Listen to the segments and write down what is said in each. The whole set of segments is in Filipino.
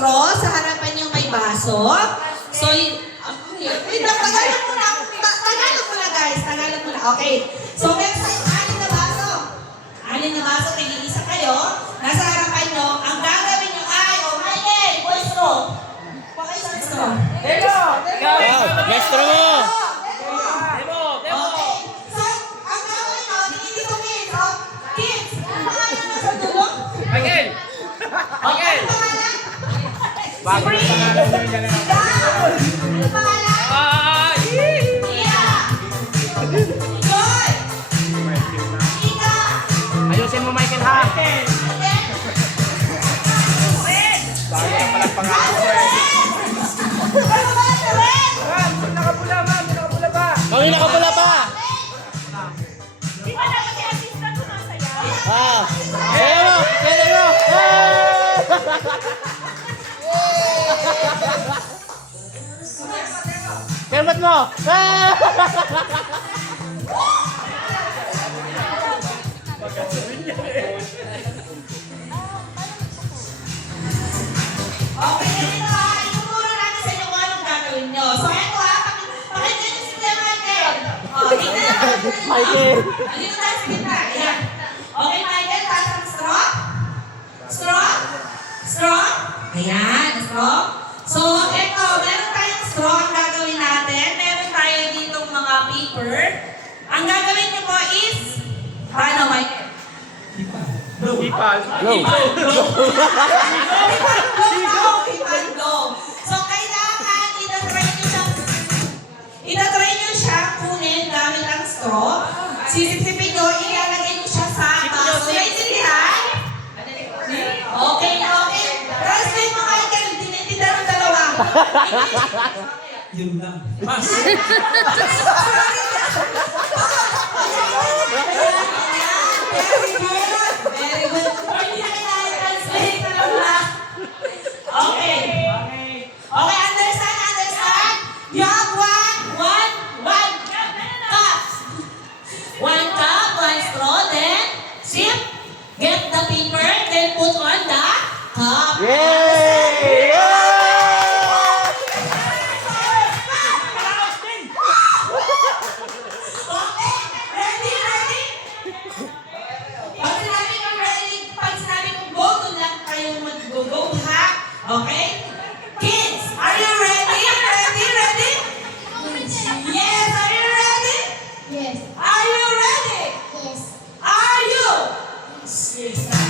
straw. Sa harapan yung may baso. So, wait, tagalog muna. Tagalog muna, guys. Tagalog muna. Okay. So, meron tayong 6 na baso. 6 na baso, nag-iisa kayo. Nasa harapan nyo. Ang gagawin nyo ay, Michael, boy straw. Pakisang straw. Demo! Maestro mo! Okay. So, ang gagawin nyo, dito kids. Oh, kids, ang pangalan na sa dulo? Michael! Okay, ang pangalan? Bago na pangalan nyo yan. Ano pangalan? Iya! Joy! Ika! Ayusin mo, Michael, ha? Ren! Bago na palang pangalan mo eh. Ano ba si Ren? Ma'am, nakapula, ma'am. Nakapula pa. Kami nakapula pa! Di ba dapat yung assistant ko masaya? Ah! Kaya mo! Kaya mo! Kermat mo! Okay, ito ha. Ituturo namin sa inyo kung anong gagawin nyo. So, ito ha. Pakinggan nyo si Kuya Michael. Dito na. Michael! Dito tayo sa gitna. Ayan. Okay, Michael. Taas ang straw. Straw. Straw. Ayan, straw. So, ito. Meron tayong straw ang gagawin natin. Meron tayo ditong mga paper. Ang gagawin nyo po is, paano, Michael? Ipal. Go! Go! So, kailangan itatry nyo siyang kunin gamit ang straw. Sisipsipin nyo, ilalagay nyo siya sa baso. Naintindihan? Okay, okay. Translate mo, Michael. Tinitindar ng dalawa. Yun lang. Mas! Very good. Hindi na kailangan translate na lang. Okay. Okay, understand? You have one cup. One cup, one straw, then sip, get the paper, then put on the cup. Yay! Okay, ready? Pag sinabi kong go, doon lang kayo mag-go, ha? Okay? Kids, are you ready? Ready? Yes, are you ready? Yes. Are you ready? Yes. Are you?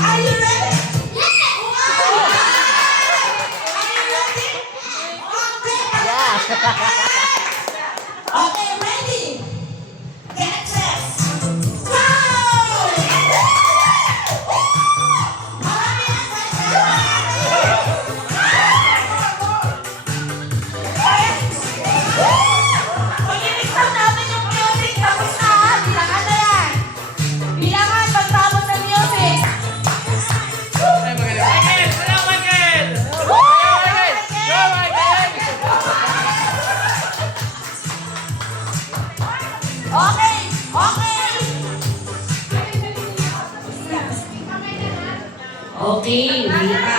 Are you ready? Yes. Are you ready? Okay. Yeah! Okay, ready? Get set. Go! Marami ang pag-iligtan namin yung music, tapos na ha? Bilangan na yan. Bilangan pagtapos ng music. Ay, magaling. Michael! Wala, Michael! Go, Michael! Go, Michael! Okay. Okay, wait